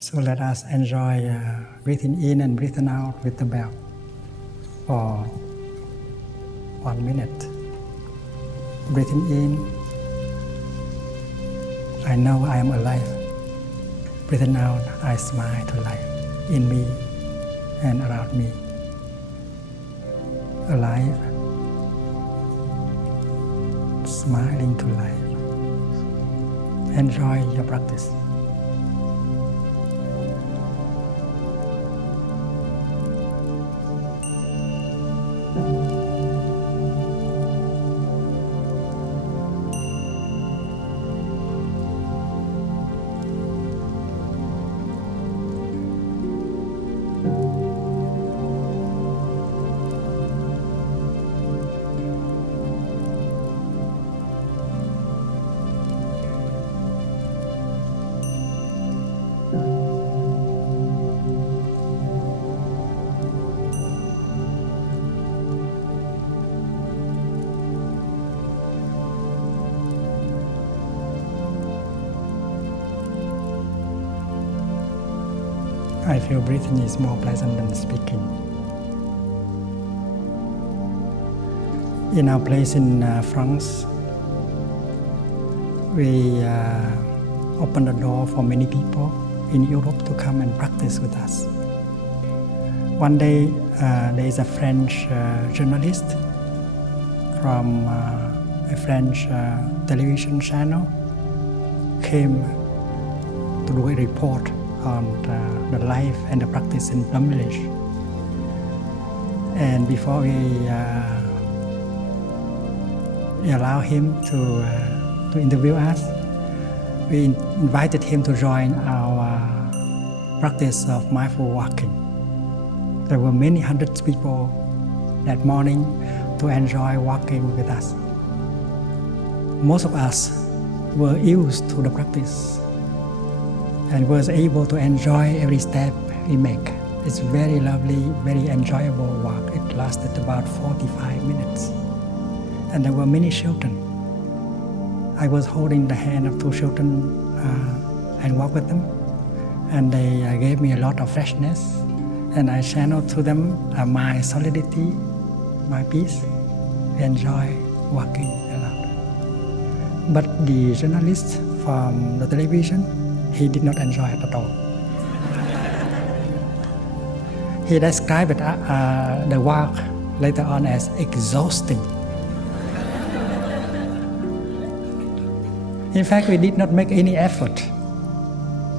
So let us enjoy breathing in and breathing out with the bell for 1 minute. Breathing in, I know I am alive. Breathing out, I smile to life in me and around me. Alive, smiling to life. Enjoy your practice. I feel breathing is more pleasant than speaking. In our place in France, we open the door for many people in Europe to come and practice with us. One day, there is a French journalist from a French television channel came to do a report on the life and the practice in Plum Village. And before we allow him to interview us, we invited him to join our practice of mindful walking. There were many hundreds of people that morning to enjoy walking with us. Most of us were used to the practice and was able to enjoy every step we make. It's very lovely, very enjoyable walk. It lasted about 45 minutes. And there were many children. I was holding the hand of 2 children and walked with them. And they gave me a lot of freshness. And I channeled to them my solidity, my peace. Enjoy walking a lot. But the journalist from the television, he did not enjoy it at all. He described it, the walk later on as exhausting. In fact, we did not make any effort.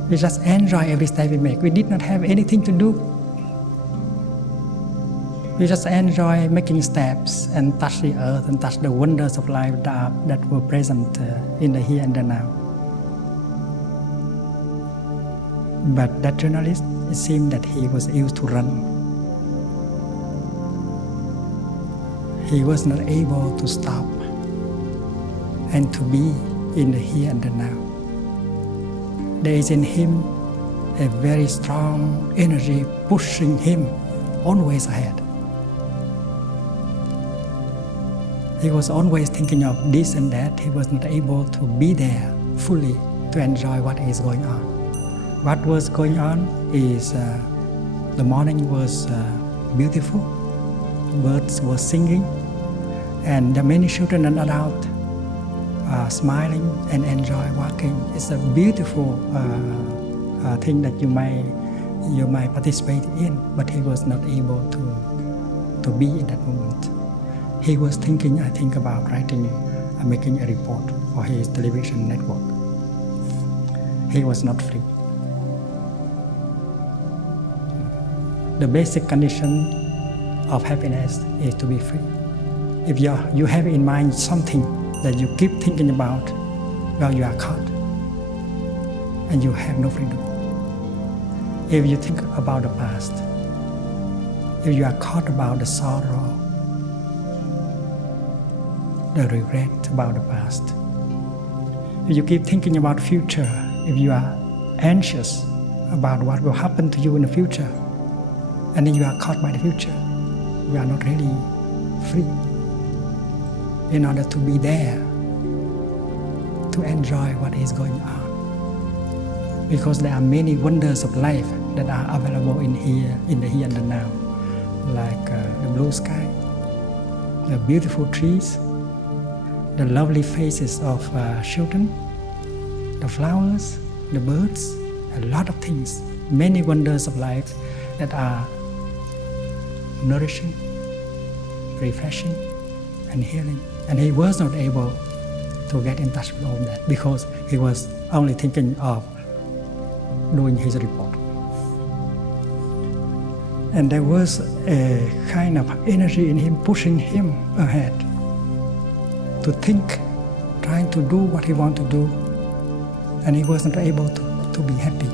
We just enjoy every step we make. We did not have anything to do. We just enjoy making steps and touch the earth and touch the wonders of life that were present in the here and the now. But that journalist, it seemed that he was used to run. He was not able to stop and to be in the here and the now. There is in him a very strong energy pushing him always ahead. He was always thinking of this and that. He was not able to be there fully to enjoy what is going on. What was going on is the morning was beautiful, birds were singing, and the many children and adults smiling and enjoy walking. It's a beautiful thing that you might participate in, but he was not able to be in that moment. He was thinking, I think, about writing, making a report for his television network. He was not free. The basic condition of happiness is to be free. If you have in mind something that you keep thinking about, well, you are caught and you have no freedom. If you think about the past, if you are caught about the sorrow, the regret about the past, if you keep thinking about the future, if you are anxious about what will happen to you in the future, and then you are caught by the future, you are not really free. In order to be there, to enjoy what is going on, because there are many wonders of life that are available in here, in the here and the now, like the blue sky, the beautiful trees, the lovely faces of children, the flowers, the birds, a lot of things, many wonders of life that are nourishing, refreshing, and healing. And he was not able to get in touch with all that because he was only thinking of doing his report. And there was a kind of energy in him pushing him ahead to think, trying to do what he wanted to do, and he wasn't able to be happy.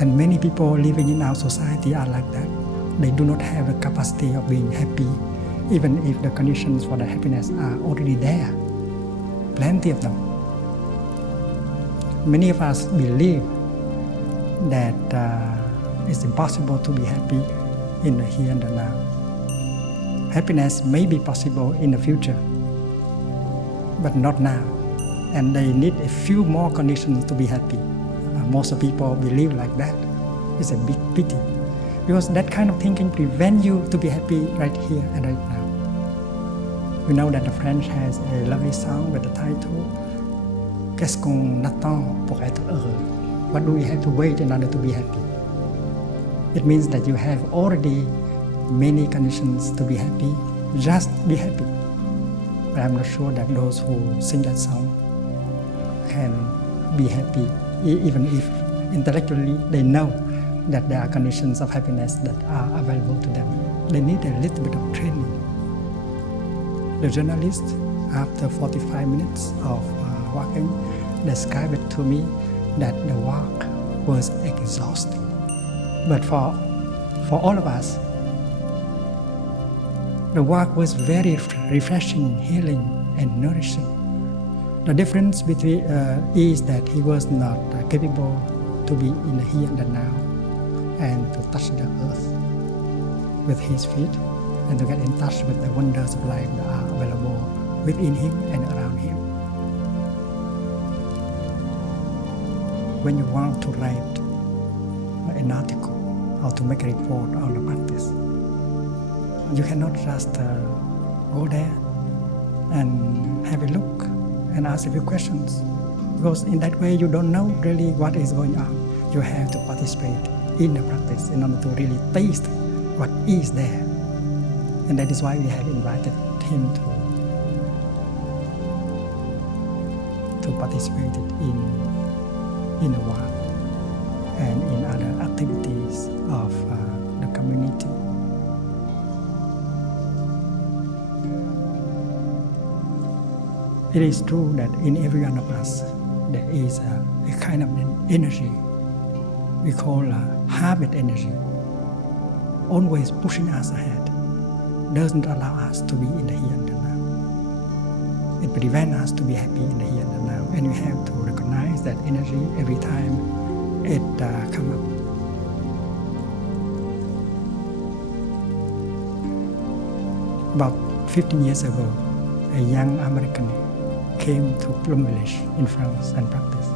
And many people living in our society are like that. They do not have the capacity of being happy, even if the conditions for the happiness are already there. Plenty of them. Many of us believe that it's impossible to be happy in the here and the now. Happiness may be possible in the future, but not now. And they need a few more conditions to be happy. Most people believe like that. It's a big pity, because that kind of thinking prevents you to be happy right here and right now. We know that the French has a lovely song with the title Qu'est-ce qu'on attend pour être heureux? What do we have to wait in order to be happy? It means that you have already many conditions to be happy. Just be happy. But I'm not sure that those who sing that song can be happy, even if intellectually they know that there are conditions of happiness that are available to them. They need a little bit of training. The journalist, after 45 minutes of walking, described it to me that the walk was exhausting. But for all of us, the walk was very refreshing, healing, and nourishing. The difference between is that he was not capable to be in the here and the now and to touch the earth with his feet and to get in touch with the wonders of life that are available within him and around him. When you want to write an article or to make a report on the practice, you cannot just go there and have a look and ask a few questions, because in that way you don't know really what is going on. You have to participate in the practice in order to really taste what is there. And that is why we have invited him to participate in the walk and in other activities of the community. It is true that in every one of us there is a kind of an energy we call habit energy, always pushing us ahead, doesn't allow us to be in the here and the now. It prevents us to be happy in the here and the now, and we have to recognize that energy every time it comes up. About 15 years ago, a young American came to Plum Village in France and practiced.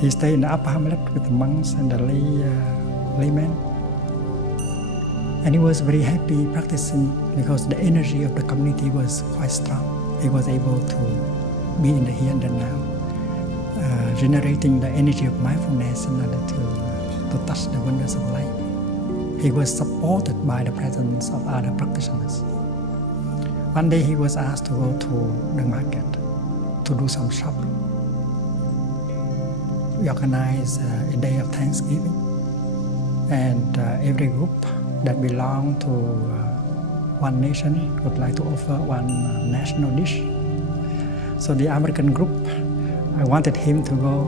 He stayed in the upper hamlet with the monks and the laymen. And he was very happy practicing because the energy of the community was quite strong. He was able to be in the here and the now, generating the energy of mindfulness in order to touch the wonders of life. He was supported by the presence of other practitioners. One day he was asked to go to the market to do some shopping. We organized a day of Thanksgiving, and every group that belonged to one nation would like to offer one national dish. So the American group, I wanted him to go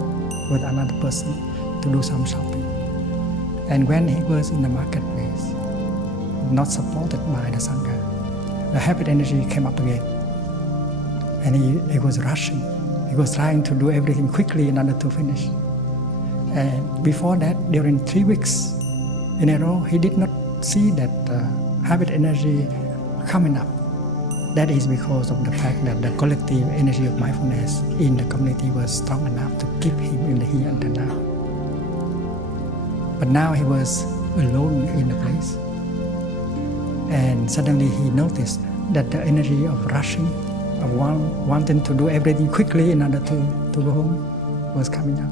with another person to do some shopping. And when he was in the marketplace, not supported by the Sangha, the habit energy came up again. And he was rushing. He was trying to do everything quickly in order to finish. And before that, during 3 weeks in a row, he did not see that habit energy coming up. That is because of the fact that the collective energy of mindfulness in the community was strong enough to keep him in the here and the now. But now he was alone in the place. And suddenly he noticed that the energy of rushing, of wanting to do everything quickly in order to go home was coming up.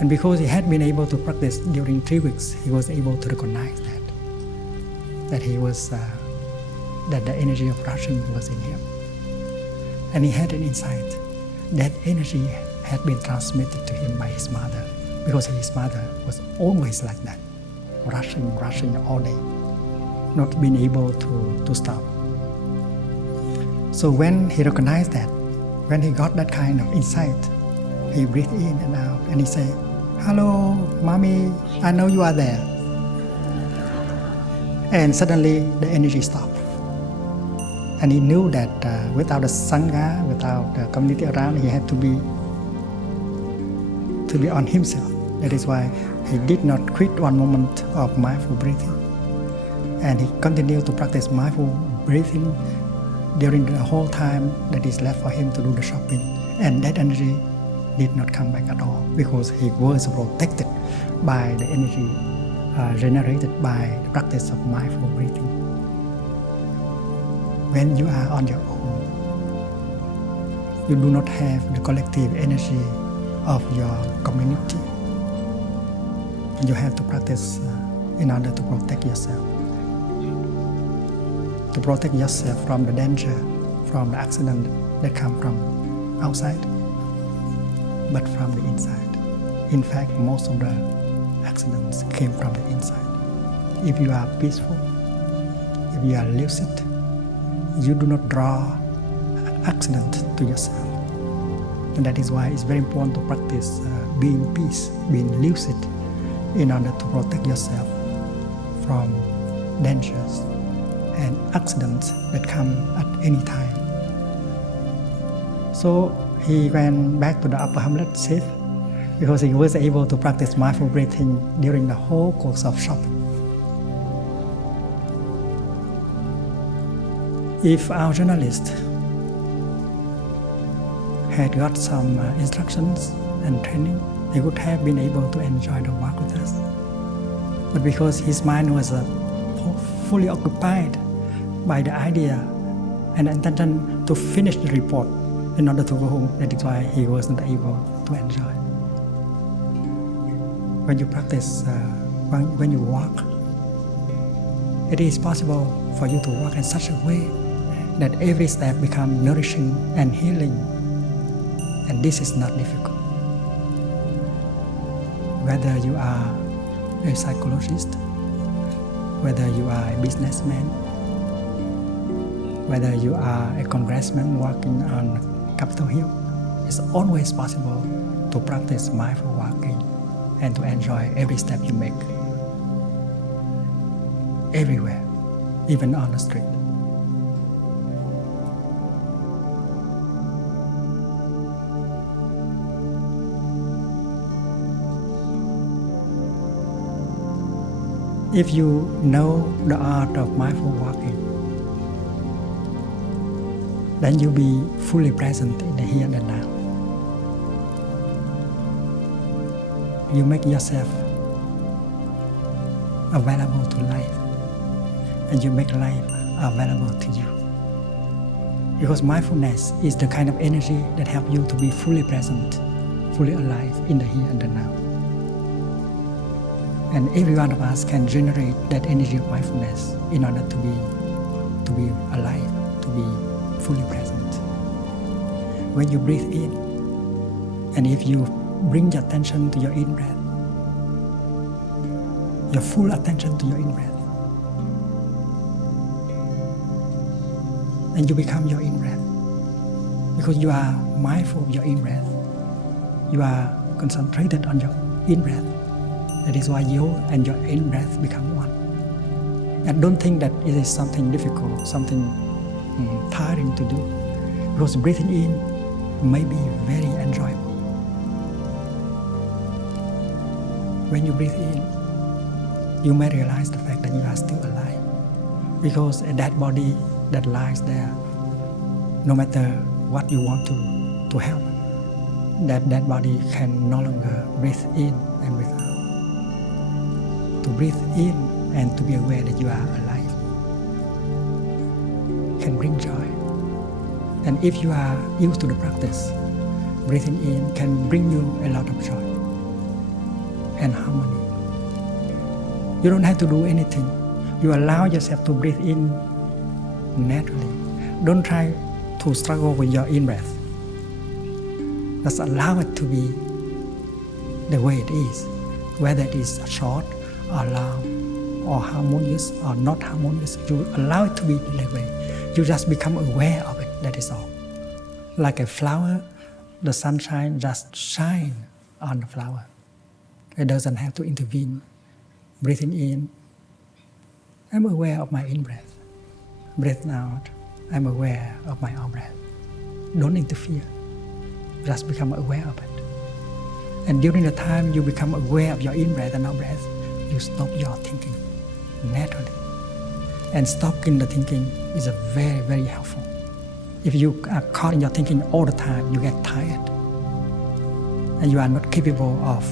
And because he had been able to practice during 3 weeks, he was able to recognize that he was, that the energy of rushing was in him. And he had an insight. That energy had been transmitted to him by his mother, because his mother was always like that, rushing all day, not being able to stop. So when he recognized that, when he got that kind of insight, he breathed in and out and he said, "Hello, mommy, I know you are there." And suddenly the energy stopped. And he knew that without the Sangha, without the community around, he had to be on himself. That is why he did not quit one moment of mindful breathing. And he continued to practice mindful breathing during the whole time that is left for him to do the shopping. And that energy did not come back at all, because he was protected by the energy generated by the practice of mindful breathing. When you are on your own, you do not have the collective energy of your community. You have to practice in order to protect yourself. To protect yourself from the danger, from the accident that come from outside, but from the inside. In fact, most of the accidents came from the inside. If you are peaceful, if you are lucid, you do not draw accident to yourself. And that is why it's very important to practice being peace, being lucid, in order to protect yourself from dangers and accidents that come at any time. So he went back to the upper hamlet safe, because he was able to practice mindful breathing during the whole course of shopping. If our journalist had got some instructions and training, he would have been able to enjoy the walk with us. But because his mind was fully occupied by the idea and the intention to finish the report in order to go home, that is why he wasn't able to enjoy. When you practice, when you walk, it is possible for you to walk in such a way that every step becomes nourishing and healing. And this is not difficult. Whether you are a psychologist, whether you are a businessman, whether you are a congressman walking on Capitol Hill, it's always possible to practice mindful walking and to enjoy every step you make. Everywhere, even on the street. If you know the art of mindful walking, then you'll be fully present in the here and now. You make yourself available to life, and you make life available to you. Because mindfulness is the kind of energy that helps you to be fully present, fully alive in the here and the now. And every one of us can generate that energy of mindfulness in order to be alive, to be fully present. When you breathe in, and if you bring your attention to your in-breath, your full attention to your in-breath, and you become your in-breath. Because you are mindful of your in-breath, you are concentrated on your in-breath. That is why you and your in-breath become one. And don't think that it is something difficult, something tiring to do. Because breathing in may be very enjoyable. When you breathe in, you may realize the fact that you are still alive. Because a dead body that lies there. No matter what you want to help, that body can no longer breathe in and breathe out. To breathe in and to be aware that you are alive can bring joy. And if you are used to the practice, breathing in can bring you a lot of joy and harmony. You don't have to do anything. You allow yourself to breathe in naturally. Don't try to struggle with your in-breath. Just allow it to be the way it is, whether it is short or long, or harmonious or not harmonious. You allow it to be that way. You just become aware of it, that is all. Like a flower, the sunshine just shines on the flower. It doesn't have to intervene. Breathing in, I'm aware of my in-breath. Breathing out, I'm aware of my out-breath. Don't interfere. Just become aware of it. And during the time you become aware of your in-breath and out-breath, you stop your thinking naturally. And stopping the thinking is very, very helpful. If you are caught in your thinking all the time, you get tired. And you are not capable of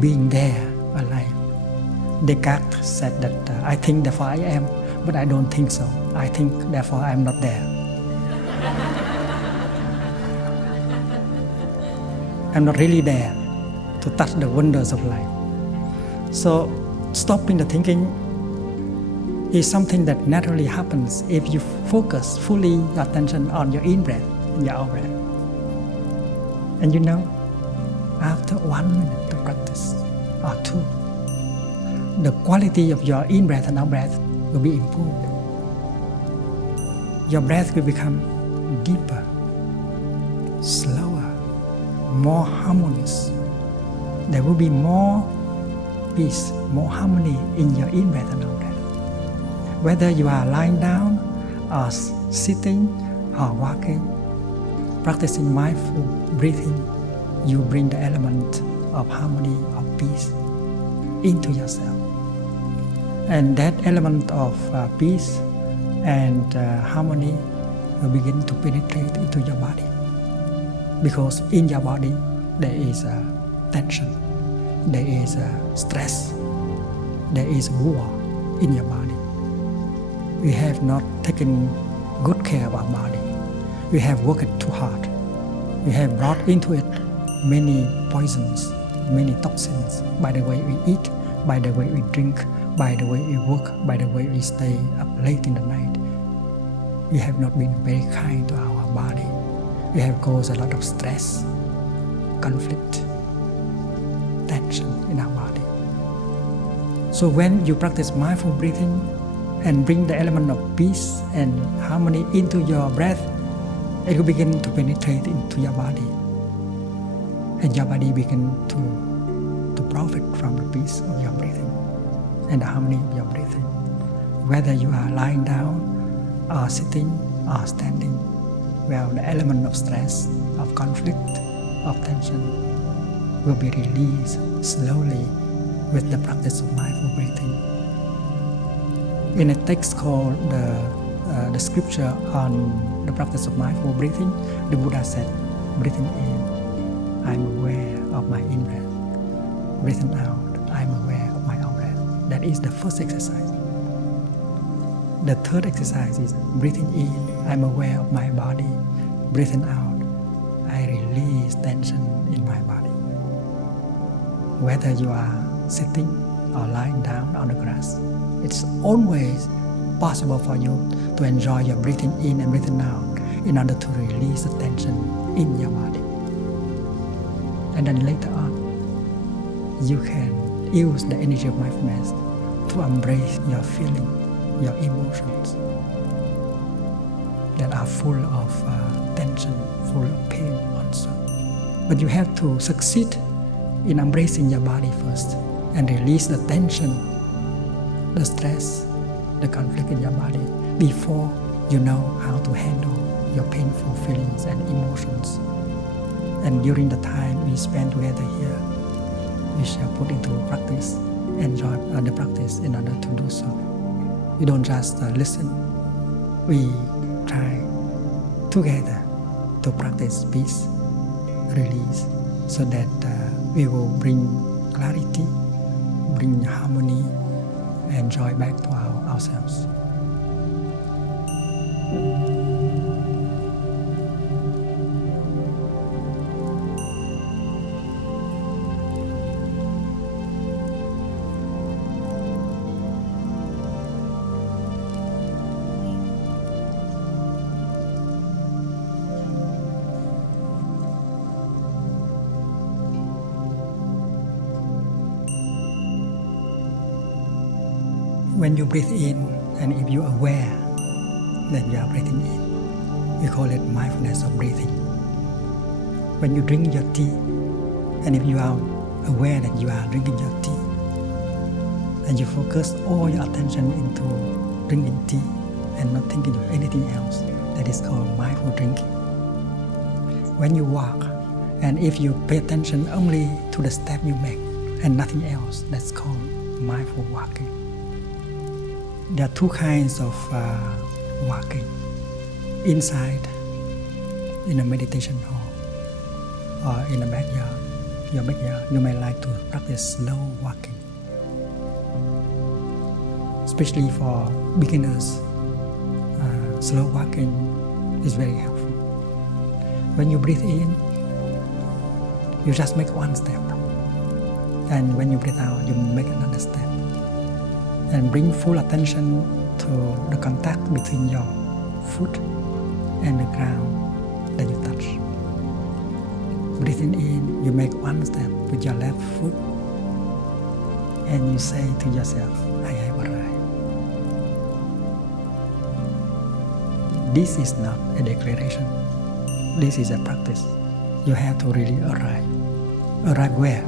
being there alive. Descartes said that I think, therefore I am, but I don't think so. I think, therefore I am not there. I'm not really there to touch the wonders of life. So stopping the thinking is something that naturally happens if you focus fully your attention on your in-breath and your out-breath. And you know, after 1 minute of practice or 2, the quality of your in-breath and out-breath will be improved. Your breath will become deeper, slower, more harmonious. There will be more peace, more harmony in your in-breath and out-breath. Whether you are lying down or sitting or walking, practicing mindful breathing, you bring the element of harmony, of peace into yourself. And that element of peace and harmony will begin to penetrate into your body. Because in your body there is tension, there is stress, there is war in your body. We have not taken good care of our body. We have worked too hard. We have brought into it many poisons, many toxins by the way we eat, by the way we drink, by the way we work, by the way we stay up late in the night. We have not been very kind to our body. We have caused a lot of stress, conflict, tension in our body. So when you practice mindful breathing and bring the element of peace and harmony into your breath, it will begin to penetrate into your body. And your body begin to profit from the peace of your breathing and the harmony of your breathing. Whether you are lying down or sitting or standing, well, the element of stress, of conflict, of tension will be released slowly with the practice of mindful breathing. In a text called the scripture on the practice of mindful breathing, the Buddha said, breathing in, I'm aware of my in-breath. Breathing out, I'm aware of my out-breath. That is the first exercise. The third exercise is breathing in, I'm aware of my body. Breathing out, I release tension in my body. Whether you are sitting or lying down on the grass, it's always possible for you to enjoy your breathing in and breathing out in order to release the tension in your body. And then later on, you can use the energy of mindfulness to embrace your feeling, your emotions that are full of tension, full of pain also. But you have to succeed in embracing your body first and release the tension, the stress, the conflict in your body before you know how to handle your painful feelings and emotions. And during the time we spend together here, we shall put into practice, enjoy the practice in order to do so. You don't just listen, we try together to practice peace, release, so that we will bring clarity, bring harmony and joy back to ourselves. When you breathe in, and if you are aware that you are breathing in, we call it mindfulness of breathing. When you drink your tea, and if you are aware that you are drinking your tea, and you focus all your attention into drinking tea and not thinking of anything else, that is called mindful drinking. When you walk, and if you pay attention only to the step you make and nothing else, that's called mindful walking. There are two kinds of walking. Inside, in a meditation hall, or in a backyard, your backyard, you may like to practice slow walking. Especially for beginners, slow walking is very helpful. When you breathe in, you just make one step. And when you breathe out, you make another step. And bring full attention to the contact between your foot and the ground that you touch. Breathing in, you make one step with your left foot and you say to yourself, I have arrived. This is not a declaration. This is a practice. You have to really arrive. Arrive where?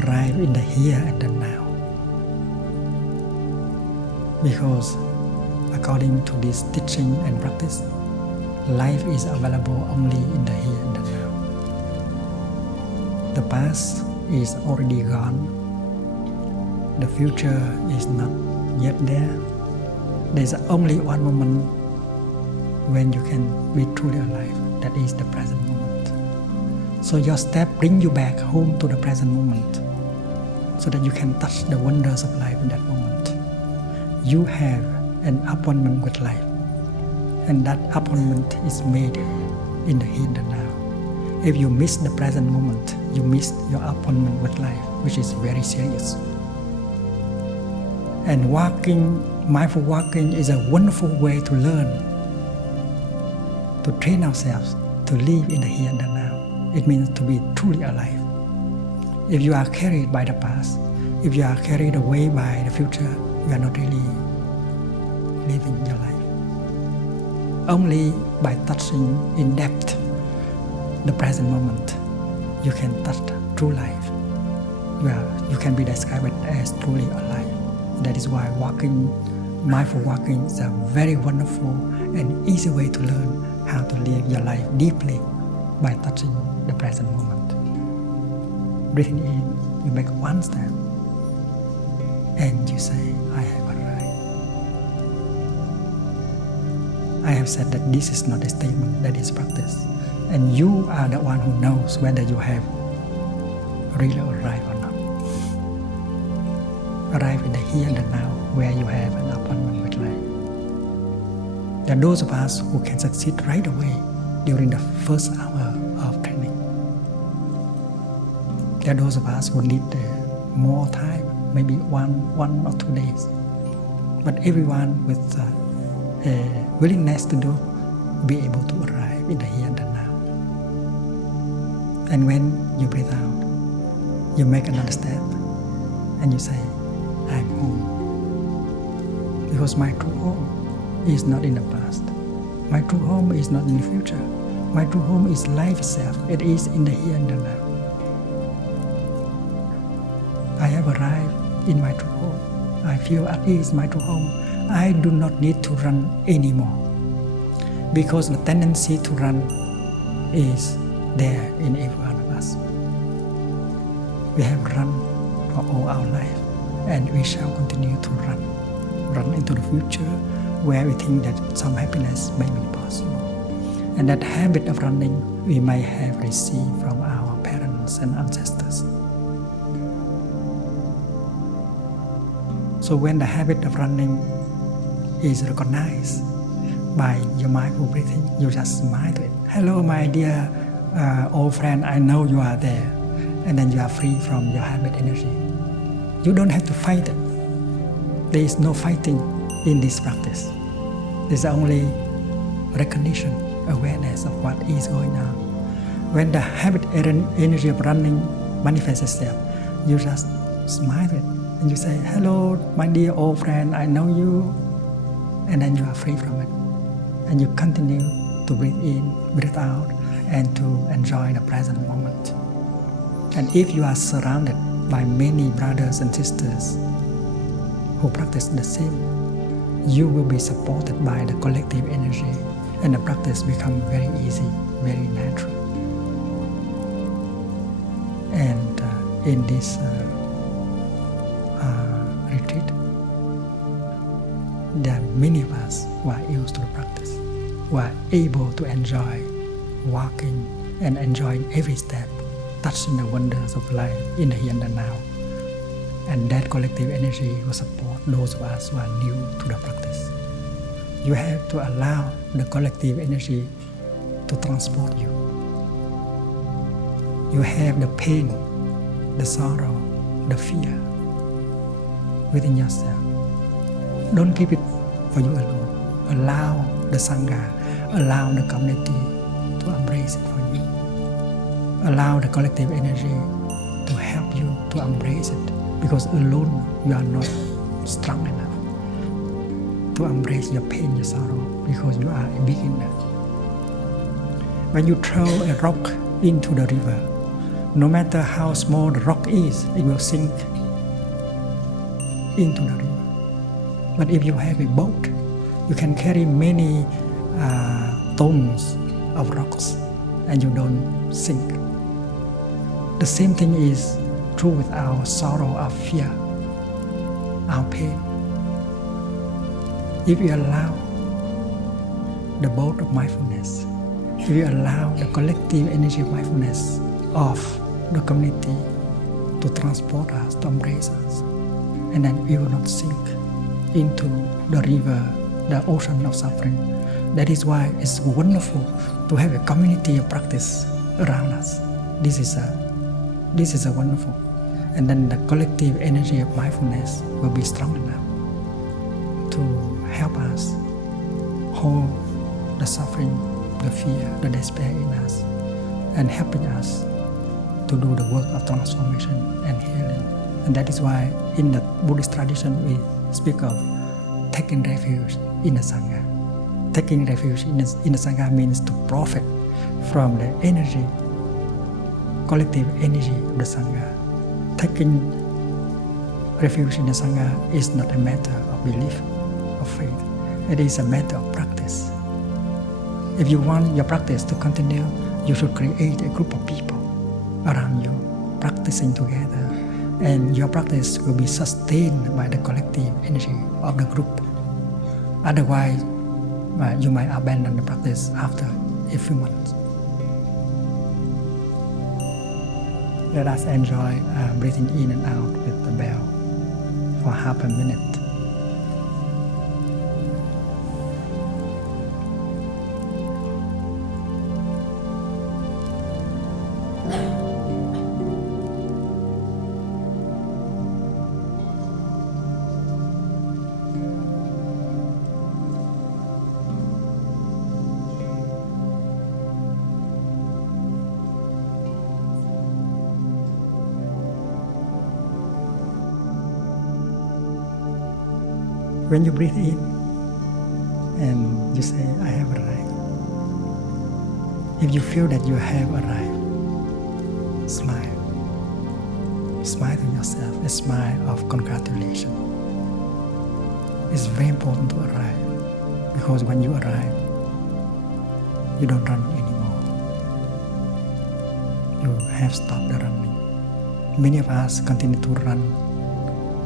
Arrive in the here and the now. Because according to this teaching and practice, life is available only in the here and the now. The past is already gone. The future is not yet there. There's only one moment when you can be truly alive. That is the present moment. So your step brings you back home to the present moment, so that you can touch the wonders of life in that moment. You have an appointment with life, and that appointment is made in the here and the now. If you miss the present moment, you miss your appointment with life, which is very serious. And walking, mindful walking, is a wonderful way to learn, to train ourselves to live in the here and the now. It means to be truly alive. If you are carried by the past, if you are carried away by the future, you are not really living your life. Only by touching in depth the present moment, you can touch true life. You can be described as truly alive. That is why walking, mindful walking, is a very wonderful and easy way to learn how to live your life deeply by touching the present moment. Breathing in, you make one step, and you say, I have arrived. I have said that this is not a statement, that is practice. And you are the one who knows whether you have really arrived or not. Arrive in the here and the now, where you have an appointment with life. There are those of us who can succeed right away during the first hour of training. There are those of us who need more time, maybe one or 2 days. But everyone with a willingness to do will be able to arrive in the here and the now. And when you breathe out, you make another step and you say, I'm home. Because my true home is not in the past. My true home is not in the future. My true home is life itself. It is in the here and the now. I have arrived in my true home. I feel at ease in my true home. I do not need to run anymore. Because the tendency to run is there in every one of us. We have run for all our life, and we shall continue to run. Run into the future, where we think that some happiness may be possible. And that habit of running we may have received from our parents and ancestors. So when the habit of running is recognized by your mindful breathing, you just smile to it. Hello, my dear old friend, I know you are there. And then you are free from your habit energy. You don't have to fight it. There is no fighting in this practice. There's only recognition, awareness of what is going on. When the habit energy of running manifests itself, you just smile to it. And you say, hello, my dear old friend, I know you. And then you are free from it. And you continue to breathe in, breathe out, and to enjoy the present moment. And if you are surrounded by many brothers and sisters who practice the same, you will be supported by the collective energy, and the practice becomes very easy, very natural. And in this retreat, there are many of us who are used to the practice, who are able to enjoy walking and enjoying every step, touching the wonders of life in the here and the now. And that collective energy will support those of us who are new to the practice. You have to allow the collective energy to transport you. You have the pain, the sorrow, the fear within yourself. Don't keep it for you alone. Allow the Sangha, allow the community to embrace it for you. Allow the collective energy to help you to embrace it, because alone you are not strong enough to embrace your pain, your sorrow, because you are a beginner. When you throw a rock into the river, no matter how small the rock is, it will sink into the river. But if you have a boat, you can carry many tons of rocks and you don't sink. The same thing is true with our sorrow, our fear, our pain. If you allow the boat of mindfulness, if you allow the collective energy of mindfulness of the community to transport us, to embrace us, and then we will not sink into the river, the ocean of suffering. That is why it's wonderful to have a community of practice around us. This is a wonderful. And then the collective energy of mindfulness will be strong enough to help us hold the suffering, the fear, the despair in us, and helping us to do the work of transformation and healing. And that is why in the Buddhist tradition we speak of taking refuge in the Sangha. Taking refuge in the Sangha means to profit from the energy, collective energy of the Sangha. Taking refuge in the Sangha is not a matter of belief, of faith. It is a matter of practice. If you want your practice to continue, you should create a group of people around you, practicing together, and your practice will be sustained by the collective energy of the group. Otherwise, you might abandon the practice after a few months. Let us enjoy breathing in and out with the bell for half a minute. When you breathe in and you say, I have arrived. If you feel that you have arrived, smile. Smile to yourself, a smile of congratulation. It's very important to arrive, because when you arrive, you don't run anymore. You have stopped the running. Many of us continue to run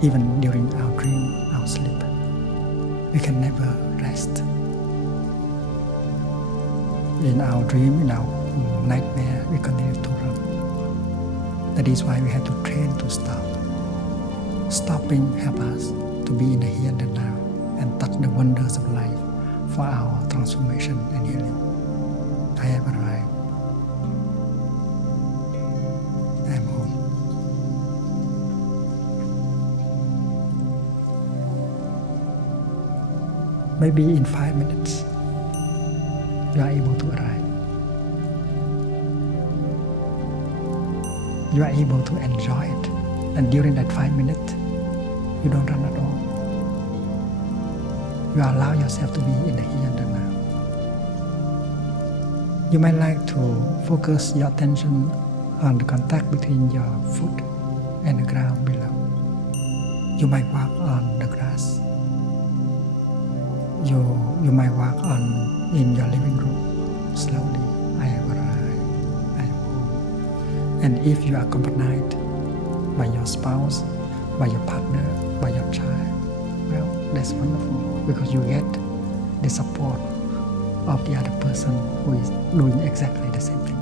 even during our dream, our sleep. we can never rest. In our dream, in our nightmare, we continue to run. That is why we have to train to stop. Stopping helps us to be in the here and the now and touch the wonders of life for our transformation and healing. I have arrived. I am home. Maybe in 5 minutes, you are able to arrive. You are able to enjoy it. And during that 5 minutes, you don't run at all. You allow yourself to be in the here and the now. You might like to focus your attention on the contact between your foot and the ground below. You might walk on the grass. You might walk in your living room slowly. I have arrived. I am home. And if you are accompanied by your spouse, by your partner, by your child, well, that's wonderful because you get the support of the other person who is doing exactly the same thing.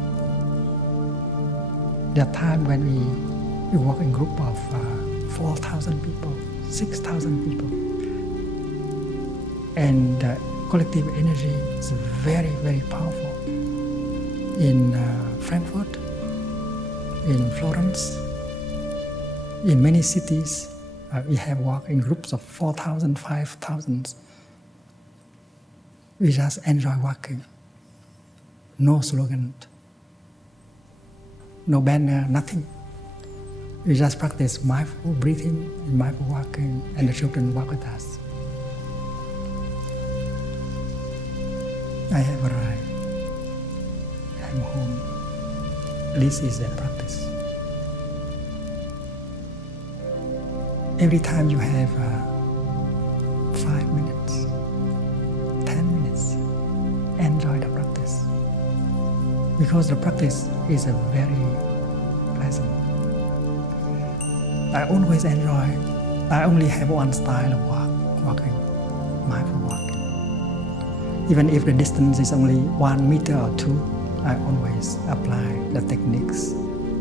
There are times when we work in a group of 4,000 people, 6,000 people, and the collective energy is very, very powerful. In Frankfurt, in Florence, in many cities, we have worked in groups of 4,000, 5,000. We just enjoy working. No slogan, no banner, nothing. We just practice mindful breathing and mindful walking, and the children walk with us. I have arrived. I'm home. This is a practice. Every time you have 5 minutes, 10 minutes, enjoy the practice. Because the practice is a very pleasant. I always enjoy, I only have one style of walking, mindful walking. Even if the distance is only 1 meter or 2, I always apply the techniques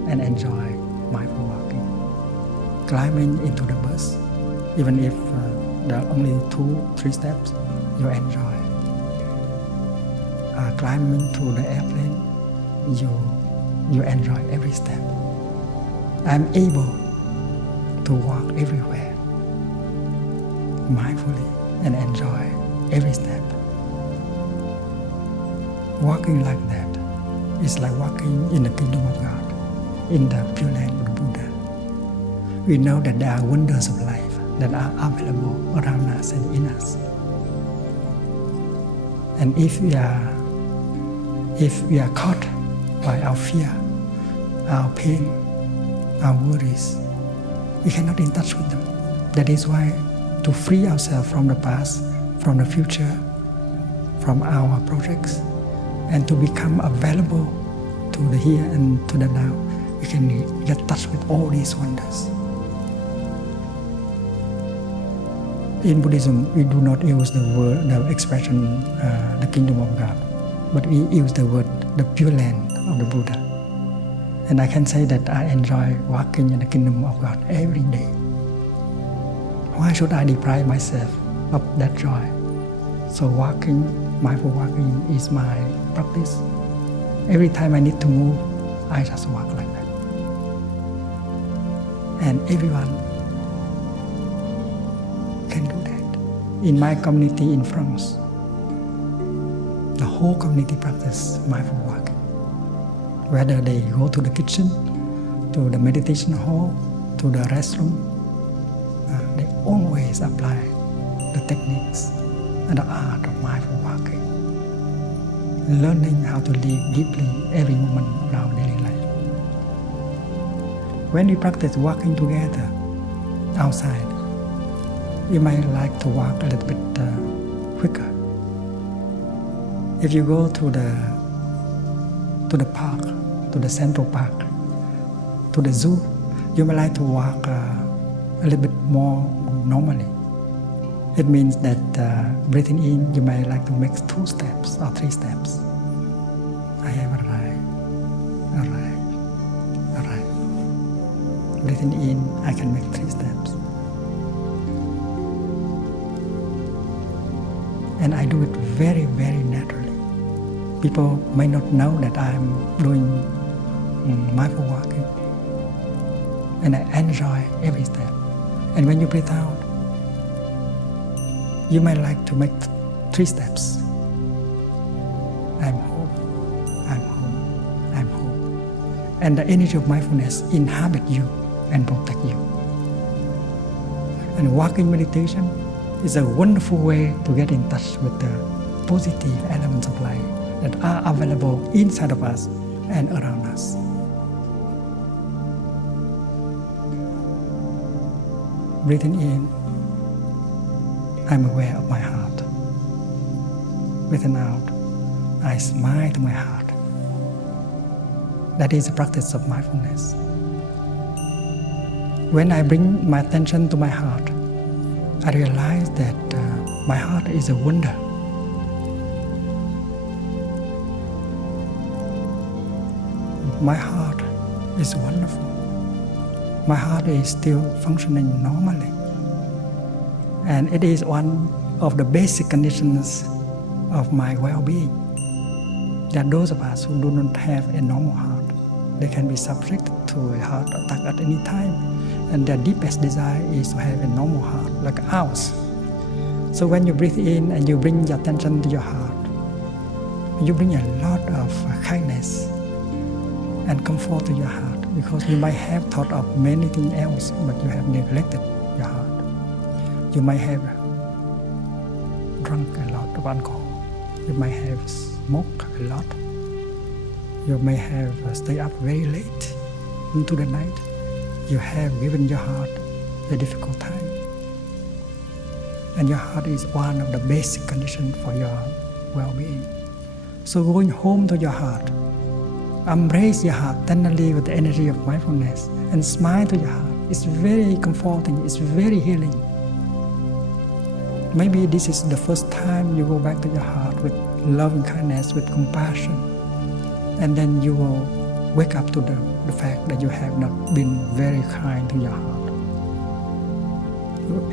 and enjoy mindful walking. Climbing into the bus, even if there are only 2-3 steps, you enjoy. Climbing to the airplane, you enjoy every step. I'm able to walk everywhere mindfully and enjoy every step. Walking like that is like walking in the kingdom of God, in the pure land of the Buddha. We know that there are wonders of life that are available around us and in us. And if we are caught by our fear, our pain, our worries, we cannot in touch with them. That is why to free ourselves from the past, from the future, from our projects, and to become available to the here and to the now, we can get in touch with all these wonders. In Buddhism, we do not use the expression, the kingdom of God, but we use the word, the pure land of the Buddha. And I can say that I enjoy walking in the kingdom of God every day. Why should I deprive myself of that joy? So walking, mindful walking is my practice. Every time I need to move, I just walk like that. And everyone can do that. In my community in France, the whole community practice mindful walking. Whether they go to the kitchen, to the meditation hall, to the restroom, they always apply the techniques and the art of mindful walking, learning how to live deeply every moment of our daily life. When we practice walking together outside, you might like to walk a little bit quicker. If you go to the park, to the Central Park, to the zoo, you might like to walk a little bit more normally. It means that breathing in, you may like to make 2 steps or 3 steps. I have arrived. Breathing in, I can make 3 steps. And I do it very, very naturally. People may not know that I'm doing mindful walking. And I enjoy every step. And when you breathe out, you might like to make 3 steps. I'm home. And the energy of mindfulness inhabit you and protect you. And walking meditation is a wonderful way to get in touch with the positive elements of life that are available inside of us and around us. Breathing in, I'm aware of my heart. Breathing out, I smile to my heart. That is the practice of mindfulness. When I bring my attention to my heart, I realize that my heart is a wonder. My heart is wonderful. My heart is still functioning normally. And it is one of the basic conditions of my well-being. There are those of us who do not have a normal heart. They can be subject to a heart attack at any time. And their deepest desire is to have a normal heart like ours. So when you breathe in and you bring your attention to your heart, you bring a lot of kindness and comfort to your heart, because you might have thought of many things else, but you have neglected your heart. You might have drunk a lot of alcohol. You might have smoked a lot. You may have stayed up very late into the night. You have given your heart a difficult time. And your heart is one of the basic conditions for your well-being. So going home to your heart, embrace your heart tenderly with the energy of mindfulness and smile to your heart. It's very comforting, it's very healing. Maybe this is the first time you go back to your heart with love and kindness, with compassion. And then you will wake up to the fact that you have not been very kind to your heart.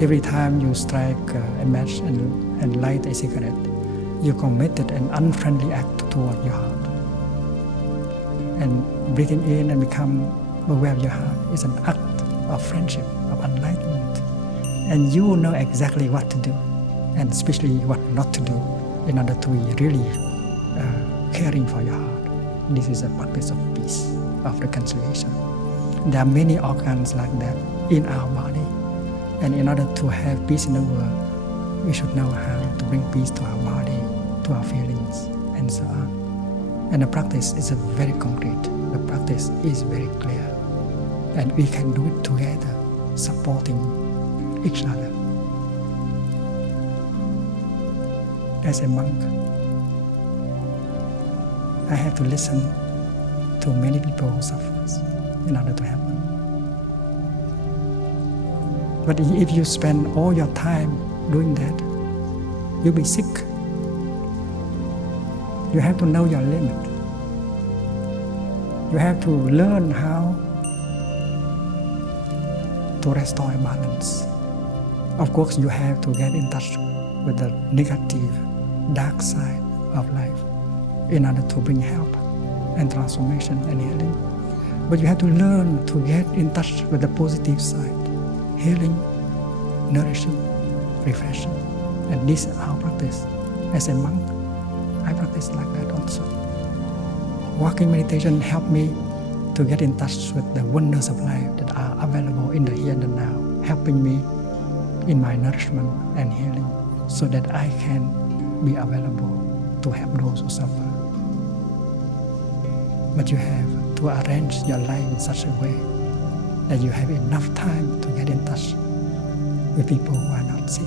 Every time you strike a match and light a cigarette, you committed an unfriendly act toward your heart. And breathing in and become aware of your heart is an act of friendship, of enlightenment. And you will know exactly what to do, and especially what not to do, in order to be really caring for your heart. This is a practice of peace, of reconciliation. There are many organs like that in our body. And in order to have peace in the world, we should know how to bring peace to our body, to our feelings, and so on. And the practice is very concrete. The practice is very clear. And we can do it together, supporting each other. As a monk, I have to listen to many people who suffer in order to help them. But if you spend all your time doing that, you'll be sick. You have to know your limit. You have to learn how to restore a balance. Of course, you have to get in touch with the negative, dark side of life in order to bring help and transformation and healing. But you have to learn to get in touch with the positive side, healing, nourishing, refreshing. And this is our practice. As a monk, I practice like that also. Walking meditation helped me to get in touch with the wonders of life that are available in the here and the now, helping me in my nourishment and healing so that I can be available to help those who suffer. But you have to arrange your life in such a way that you have enough time to get in touch with people who are not sick,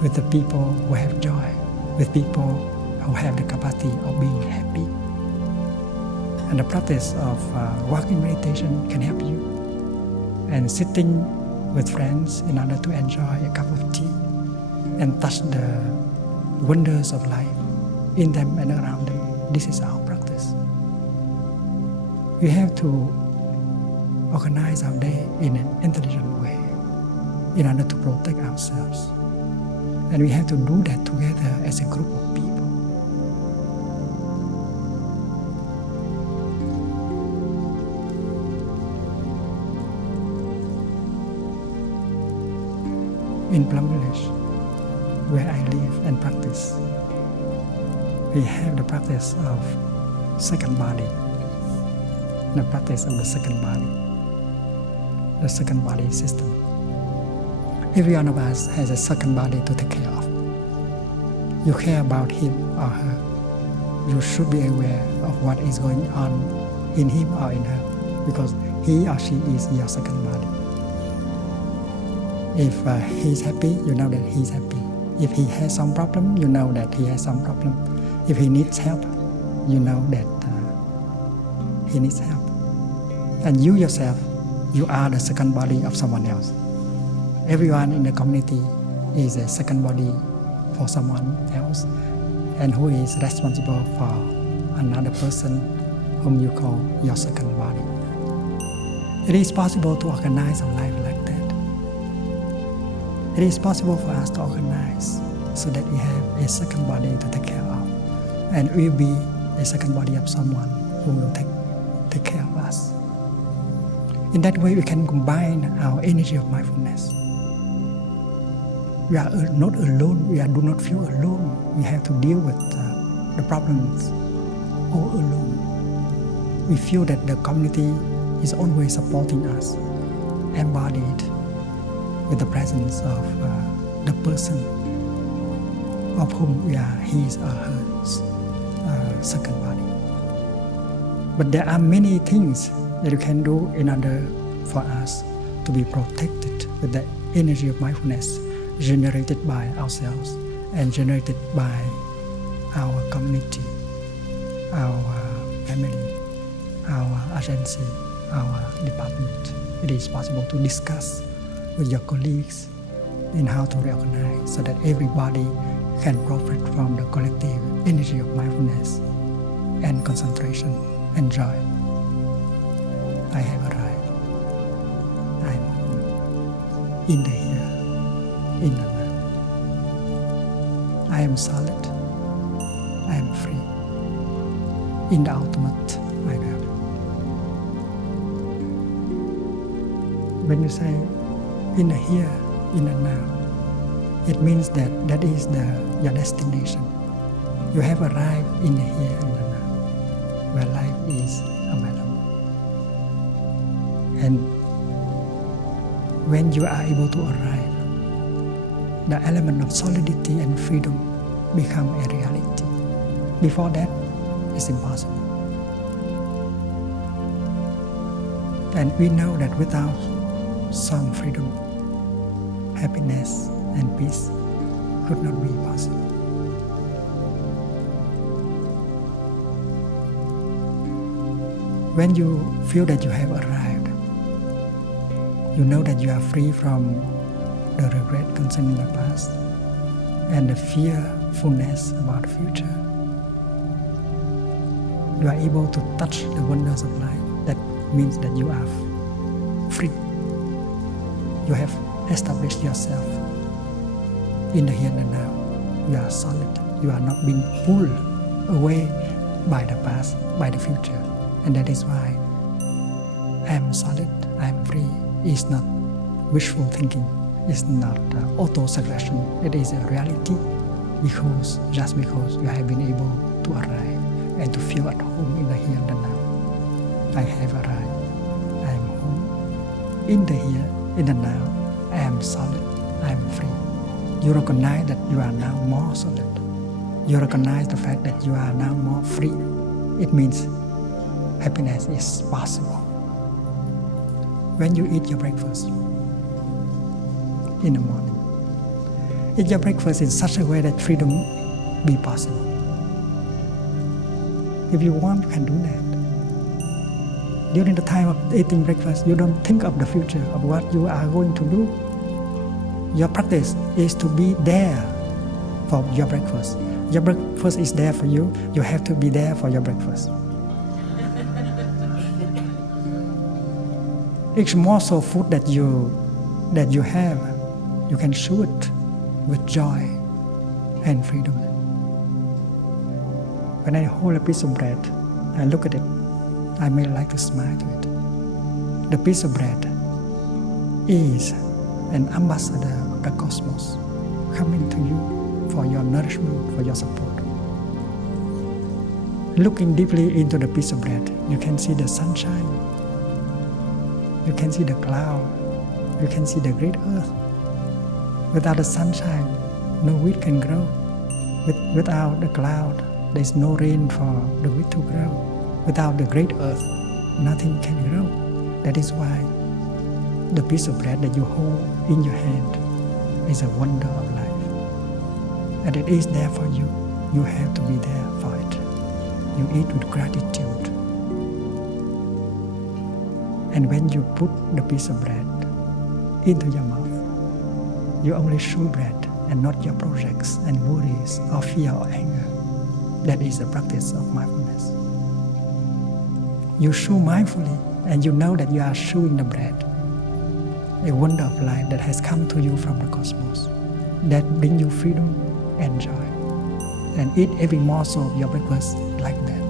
with the people who have joy, with people who have the capacity of being happy. And the practice of walking meditation can help you. And sitting with friends in order to enjoy a cup of tea and touch the wonders of life in them and around them. This is our practice. We have to organize our day in an intelligent way in order to protect ourselves. And we have to do that together as a group of people. In Plum Village, where I live and practice, we have the practice of second body, the practice of the second body system. Every one of us has a second body to take care of. You care about him or her. You should be aware of what is going on in him or in her, because he or she is your second body. If he's happy, you know that he's happy. If he has some problem, you know that he has some problem. If he needs help, you know that he needs help. And you yourself, you are the second body of someone else. Everyone in the community is a second body for someone else, and who is responsible for another person whom you call your second body. It is possible to organize a life like that. It is possible for us to organize so that we have a second body to take care of, and we will be a second body of someone who will take care of us. In that way, we can combine our energy of mindfulness. We are not alone. We do not feel alone. We have to deal with the problems all alone. We feel that the community is always supporting us, embodied with the presence of the person of whom we are his or her second body. But there are many things that you can do in order for us to be protected with the energy of mindfulness generated by ourselves and generated by our community, our family, our agency, our department. It is possible to discuss with your colleagues in how to reorganize so that everybody can profit from the collective energy of mindfulness and concentration and joy. I have arrived. I am in the here, in the now. I am solid. I am free. In the ultimate, I am. When you say in the here, in the now, it means that that is your destination. You have arrived in the here and the now, where life is available. And when you are able to arrive, the element of solidity and freedom become a reality. Before that, it's impossible. And we know that without some freedom, happiness and peace could not be possible. When you feel that you have arrived, you know that you are free from the regret concerning the past and the fearfulness about the future. You are able to touch the wonders of life. That means that you are free. You have established yourself in the here and now. You are solid. You are not being pulled away by the past, by the future. And that is why I am solid, I am free. It's not wishful thinking. It's not auto-suggestion. It is a reality just because you have been able to arrive and to feel at home in the here and the now. I have arrived. I am home. In the here, in the now, I am solid. I am free. You recognize that you are now more solid. You recognize the fact that you are now more free. It means happiness is possible. When you eat your breakfast in the morning, eat your breakfast in such a way that freedom be possible. If you want, you can do that. During the time of eating breakfast, you don't think of the future, of what you are going to do. Your practice is to be there for your breakfast. Your breakfast is there for you. You have to be there for your breakfast. Each morsel of food that you have, you can chew it with joy and freedom. When I hold a piece of bread, I look at it, I may like to smile to it. The piece of bread is an ambassador of the cosmos coming to you for your nourishment, for your support. Looking deeply into the piece of bread, you can see the sunshine, you can see the cloud, you can see the great earth. Without the sunshine, no wheat can grow. Without the cloud, there is no rain for the wheat to grow. Without the great earth, nothing can grow. That is why the piece of bread that you hold in your hand is a wonder of life. And it is there for you. You have to be there for it. You eat with gratitude. And when you put the piece of bread into your mouth, you only chew bread and not your projects and worries or fear or anger. That is the practice of mindfulness. You chew mindfully and you know that you are chewing the bread, a wonder of life that has come to you from the cosmos, that brings you freedom and joy. And eat every morsel of your breakfast like that,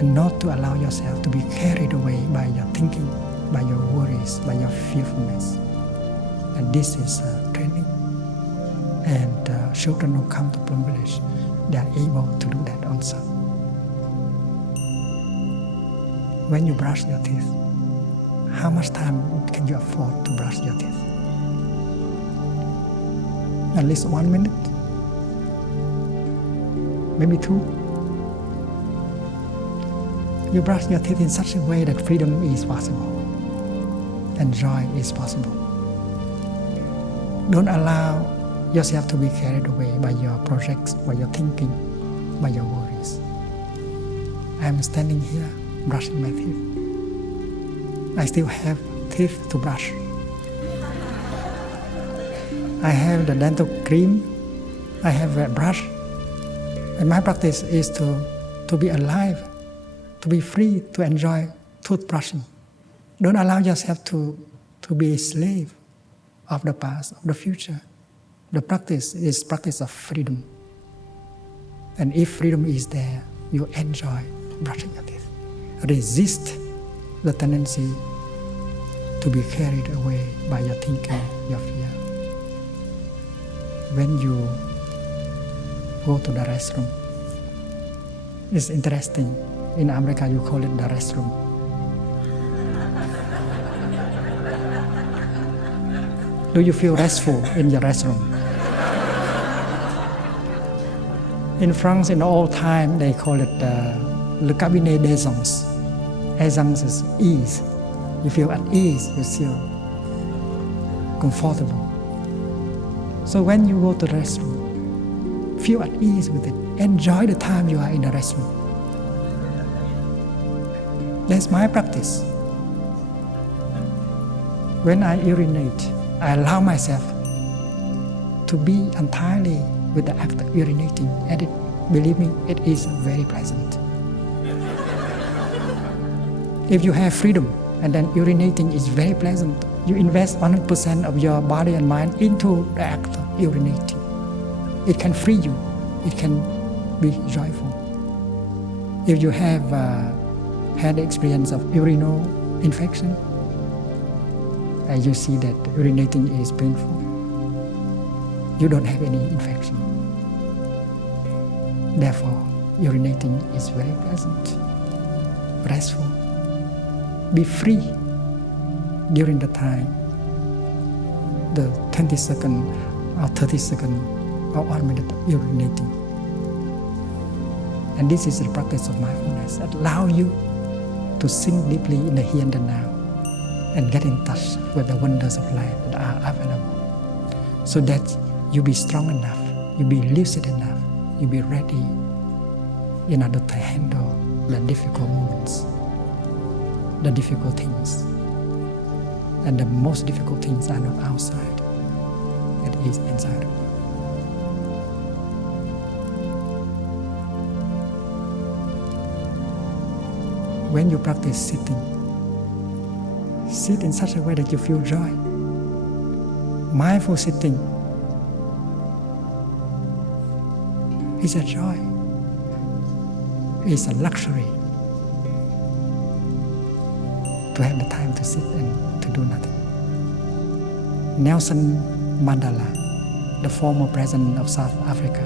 and not to allow yourself to be carried away by your thinking, by your worries, by your fearfulness. And this is training. And children who come to Plum Village, they are able to do that also. When you brush your teeth, how much time can you afford to brush your teeth? At least 1 minute? Maybe 2? You brush your teeth in such a way that freedom is possible and joy is possible. Don't allow yourself to be carried away by your projects, by your thinking, by your worries. I am standing here brushing my teeth. I still have teeth to brush. I have the dental cream. I have a brush. And my practice is to be alive, to be free, to enjoy toothbrushing. Don't allow yourself to be a slave of the past, of the future. The practice is practice of freedom. And if freedom is there, you enjoy brushing your teeth. Resist the tendency to be carried away by your thinking, your fear. When you go to the restroom, it's interesting. In America, you call it the restroom. Do you feel restful in your restroom? In France, in the old time, they call it le cabinet d'aisance. Aisance is ease. You feel at ease, you feel comfortable. So when you go to the restroom, feel at ease with it. Enjoy the time you are in the restroom. That's my practice. When I urinate, I allow myself to be entirely with the act of urinating, and believe me, it is very pleasant. If you have freedom and then urinating is very pleasant, you invest 100% of your body and mind into the act of urinating. It can free you. It can be joyful. If you have had the experience of urinary infection, and you see that urinating is painful, you don't have any infection. Therefore, urinating is very pleasant, restful. Be free during the time, the 20 second or 30 second or 1 minute of urinating. And this is the practice of mindfulness that allows you to sink deeply in the here and the now and get in touch with the wonders of life that are available, so that you be strong enough, you be lucid enough, you be ready in order to handle the difficult moments, the difficult things. And the most difficult things are not outside. is inside. When you practice sitting, sit in such a way that you feel joy. Mindful sitting is a joy. It's a luxury to have the time to sit and to do nothing. Nelson Mandela, the former president of South Africa,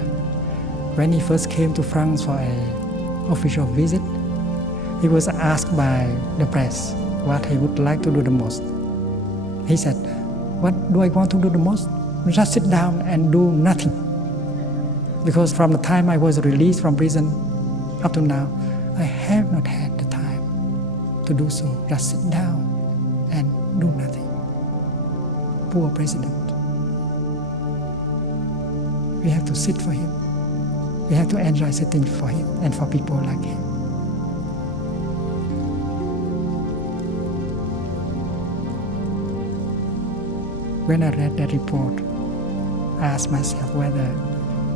when he first came to France for an official visit, he was asked by the press what he would like to do the most. He said, "What do I want to do the most? Just sit down and do nothing." Because from the time I was released from prison up to now, I have not had the time to do so. Just sit down and do nothing. Poor president. We have to sit for him. We have to enjoy sitting for him and for people like him. When I read that report, I asked myself whether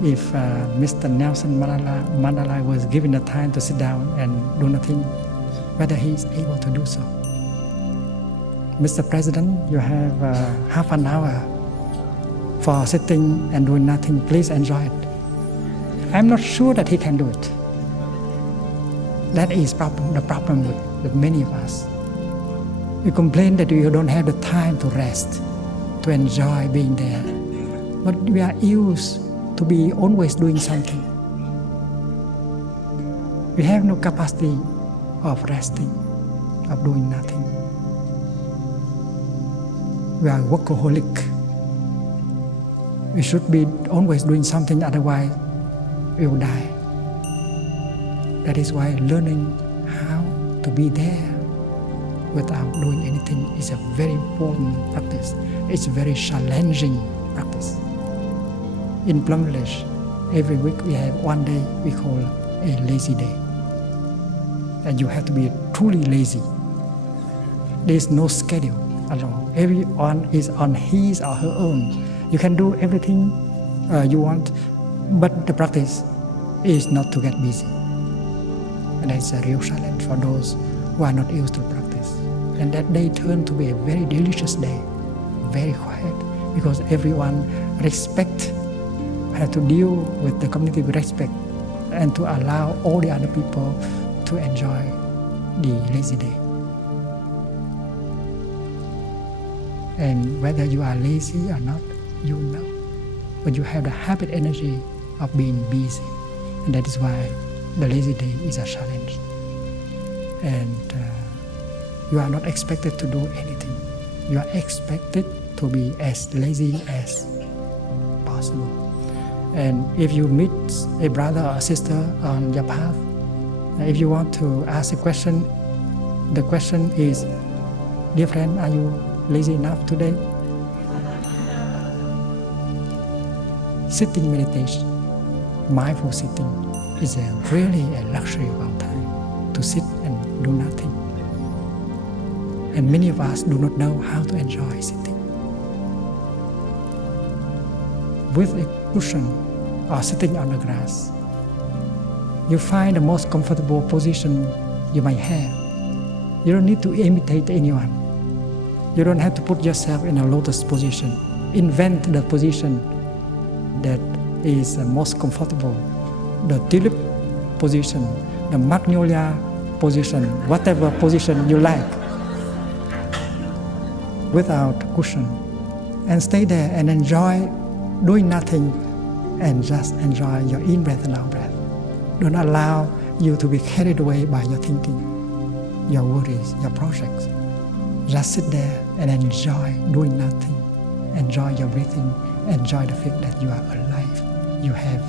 if Mr. Nelson Mandela was given the time to sit down and do nothing, whether he is able to do so. Mr. President, you have half an hour for sitting and doing nothing. Please enjoy it. I'm not sure that he can do it. That is the problem with many of us. We complain that we don't have the time to rest, to enjoy being there. But we are used to be always doing something. We have no capacity of resting, of doing nothing. We are workaholic. We should be always doing something, otherwise we will die. That is why learning how to be there without doing anything is a very important practice. It's a very challenging practice. In Plum Village, every week we have one day we call a lazy day. And you have to be truly lazy. There is no schedule at all. Everyone is on his or her own. You can do everything you want, but the practice is not to get busy. And that's a real challenge for those who are not used to practice. And that day turned to be a very delicious day, very quiet, because everyone had to deal with the community with respect and to allow all the other people to enjoy the lazy day. And whether you are lazy or not, you know. But you have the habit energy of being busy. And that is why the lazy day is a challenge. And you are not expected to do anything. You are expected to be as lazy as possible. And if you meet a brother or a sister on your path, if you want to ask a question, the question is, "Dear friend, are you lazy enough today?" Sitting meditation, mindful sitting, is really a luxury of our time, to sit and do nothing. And many of us do not know how to enjoy sitting. With a cushion or sitting on the grass, you find the most comfortable position you might have. You don't need to imitate anyone. You don't have to put yourself in a lotus position. Invent the position that is most comfortable. The tulip position, the magnolia position, whatever position you like, without cushion. And stay there and enjoy doing nothing and just enjoy your in-breath and out-breath. Don't allow you to be carried away by your thinking, your worries, your projects. Just sit there and enjoy doing nothing. Enjoy your breathing. Enjoy the fact that you are alive. You have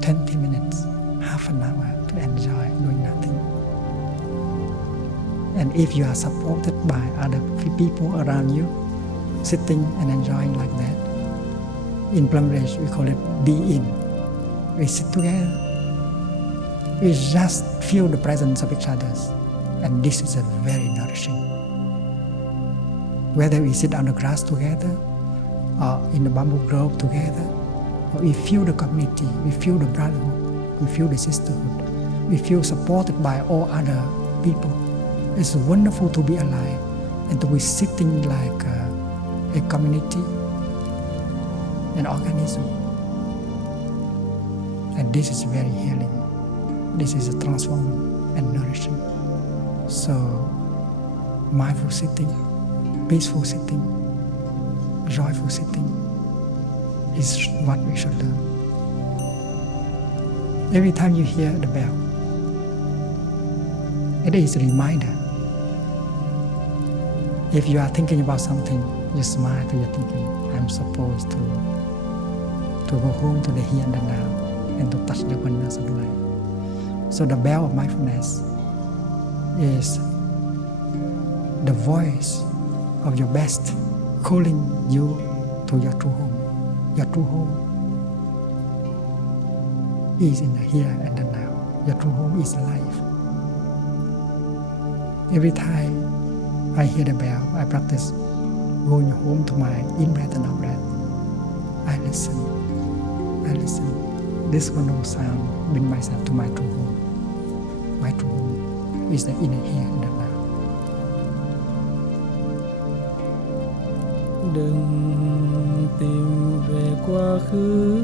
20 minutes, half an hour to enjoy doing nothing. And if you are supported by other people around you, sitting and enjoying like that, in Plum Village we call it be-in. We sit together. We just feel the presence of each other. And this is a very nourishing. Whether we sit on the grass together or in the bamboo grove together, we feel the community, we feel the brotherhood, we feel the sisterhood, we feel supported by all other people. It's wonderful to be alive and to be sitting like a community, an organism. And this is very healing. This is a transforming and nourishing. So, mindful sitting, peaceful sitting, joyful sitting is what we should learn. Every time you hear the bell, it is a reminder. If you are thinking about something, you smile to your thinking. I'm supposed to go home to the here and the now and to touch the oneness of life. So the bell of mindfulness is the voice of your best calling you to your true home. Your true home is in the here and the now. Your true home is life. Every time I hear the bell, I practice going home to my in-breath and out-breath. I listen. This wonderful sound brings myself to my true home. My true home is the inner here and the now. Đừng tìm về quá khứ,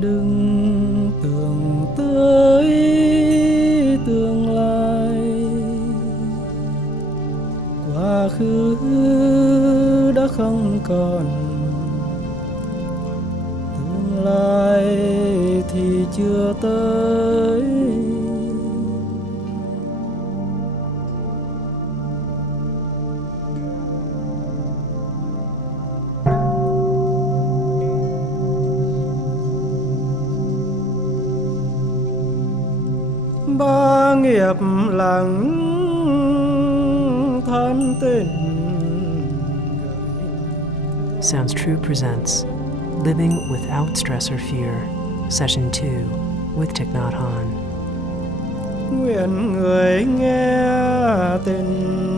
đừng tưởng tới tương lai. Quá khứ đã không còn, tương lai thì chưa tới. Ba nghiệp lặng than tình. Sounds True presents Living Without Stress or Fear, Session 2 with Thich Nhat Hanh. Nguyện người nghe tình